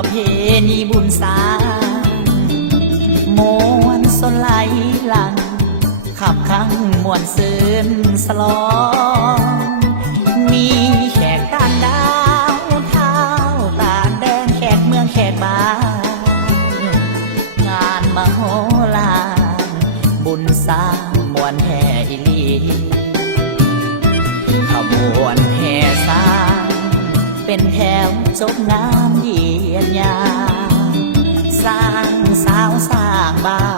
ประเพณีบุญสางมวนสนไหลหลังขับขังมวนซื่นสลองมีแขกต่างดาวเท้าต่างแดนแขกเมืองแขกบ้านงานมโหฬารบุญสร้างมวนแห่อีลีขบวนแห่สร้างเป็นแถวจบงามเยียดยามสร้างสาวสร้างบ่าว